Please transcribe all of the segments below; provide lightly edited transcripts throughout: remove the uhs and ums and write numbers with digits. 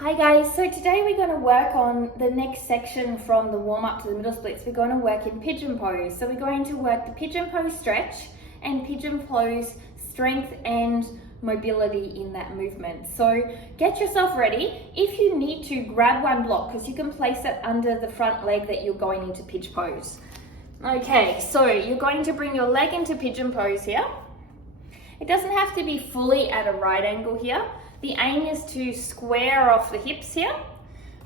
Hi guys, so today we're going to work on the next section from the warm up to the middle splits. We're going to work in pigeon pose. So we're going to work the pigeon pose stretch and pigeon pose strength and mobility in that movement. So get yourself ready. If you need to, grab one block because you can place it under the front leg that you're going into pigeon pose. Okay, so you're going to bring your leg into pigeon pose here. It doesn't have to be fully at a right angle here. The aim is to square off the hips here,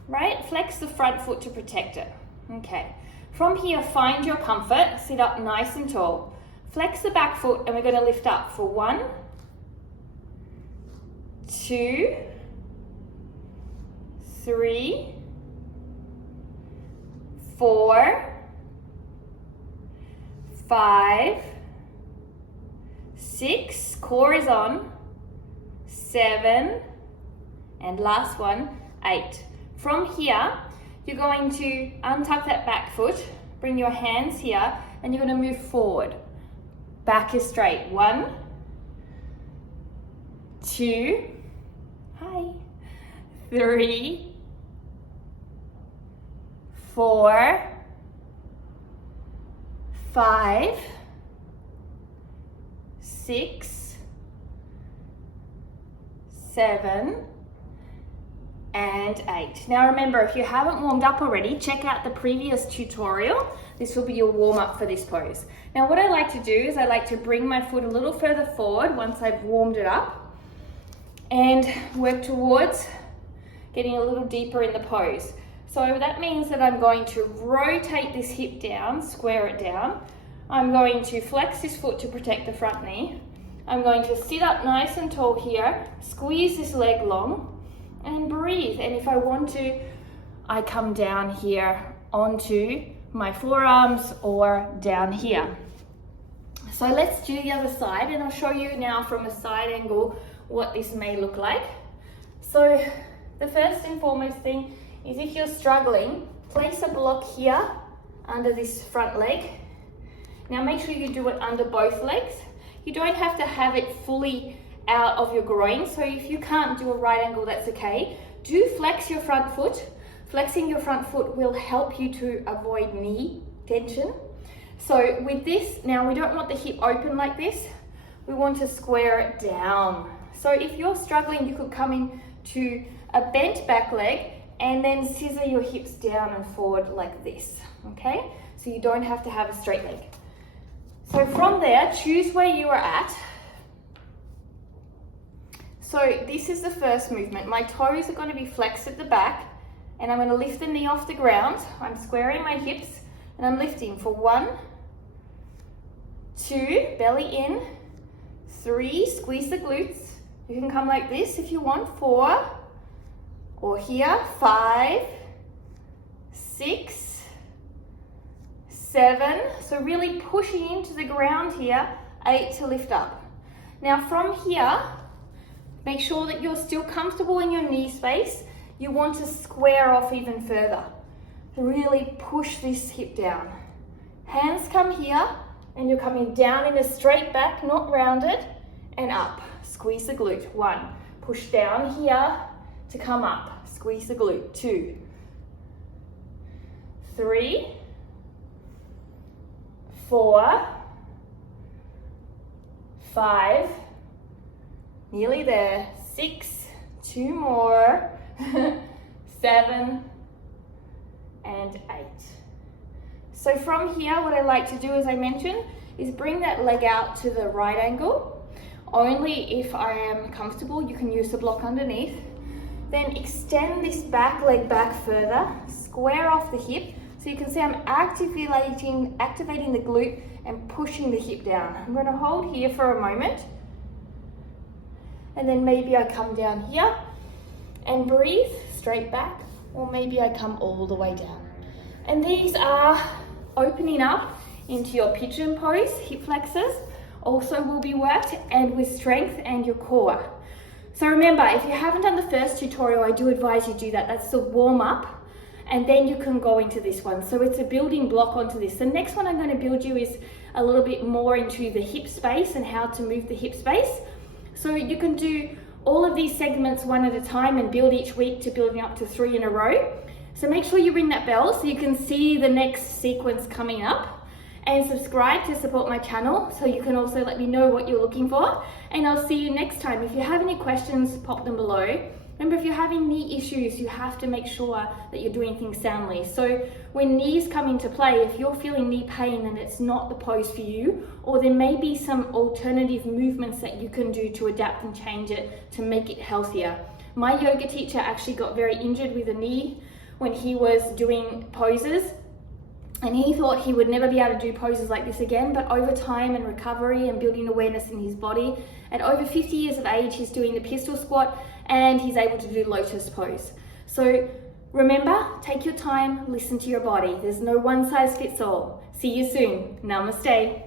right? Flex the front foot to protect it. Okay. From here, find your comfort. Sit up nice and tall. Flex the back foot and we're going to lift up for 1, 2, 3, 4, 5, 6, core is on, 7, and last one, 8. From here, you're going to untuck that back foot, bring your hands here, and you're going to move forward. Back is straight. 1, 2, 3, 4, 5, 6, 7, and 8. Now remember, if you haven't warmed up already, check out the previous tutorial. This will be your warm up for this pose. Now what I like to do is I like to bring my foot a little further forward once I've warmed it up and work towards getting a little deeper in the pose. So that means that I'm going to rotate this hip down, square it down. I'm going to flex this foot to protect the front knee. I'm going to sit up nice and tall here, squeeze this leg long, and breathe. And if I want to, I come down here onto my forearms or down here. So let's do the other side, and I'll show you now from a side angle what this may look like. So the first and foremost thing is, if you're struggling, place a block here under this front leg. Now make sure you do it under both legs. You don't have to have it fully out of your groin, so if you can't do a right angle, that's okay. Do flex your front foot. Flexing your front foot will help you to avoid knee tension. So with this, now we don't want the hip open like this. We want to square it down. So if you're struggling, you could come in to a bent back leg and then scissor your hips down and forward like this, okay? So you don't have to have a straight leg. So from there, choose where you are at. So this is the first movement. My toes are going to be flexed at the back and I'm going to lift the knee off the ground. I'm squaring my hips and I'm lifting for 1, 2, belly in, 3, squeeze the glutes. You can come like this if you want, 4, or here, 5, 6, 7, so really pushing into the ground here, 8 to lift up. Now from here, make sure that you're still comfortable in your knee space. You want to square off even further. Really push this hip down. Hands come here, and you're coming down in a straight back, not rounded, and up. Squeeze the glute. 1, push down here to come up. Squeeze the glute. 2, 3, 4, 5, nearly there, 6, 2 more, 7, and 8. So from here, what I like to do, as I mentioned, is bring that leg out to the right angle. Only if I am comfortable, you can use the block underneath. Then extend this back leg back further, square off the hip. So you can see I'm activating the glute and pushing the hip down. I'm going to hold here for a moment. And then maybe I come down here and breathe straight back, or maybe I come all the way down. And these are opening up into your pigeon pose. Hip flexors also will be worked, and with strength and your core. So remember, if you haven't done the first tutorial, I do advise you do that. That's the warm up. And then you can go into this one. So it's a building block onto this. The next one I'm going to build you is a little bit more into the hip space and how to move the hip space. So you can do all of these segments one at a time and build each week to building up to 3 in a row. So make sure you ring that bell so you can see the next sequence coming up, and subscribe to support my channel so you can also let me know what you're looking for, and I'll see you next time. If you have any questions, pop them below. Remember, if you're having knee issues, you have to make sure that you're doing things soundly. So when knees come into play, if you're feeling knee pain and it's not the pose for you, or there may be some alternative movements that you can do to adapt and change it to make it healthier. My yoga teacher actually got very injured with a knee when he was doing poses, and he thought he would never be able to do poses like this again, but over time and recovery and building awareness in his body, at over 50 years of age, he's doing the pistol squat and he's able to do lotus pose. So remember, take your time, listen to your body. There's no one size fits all. See you soon. Namaste.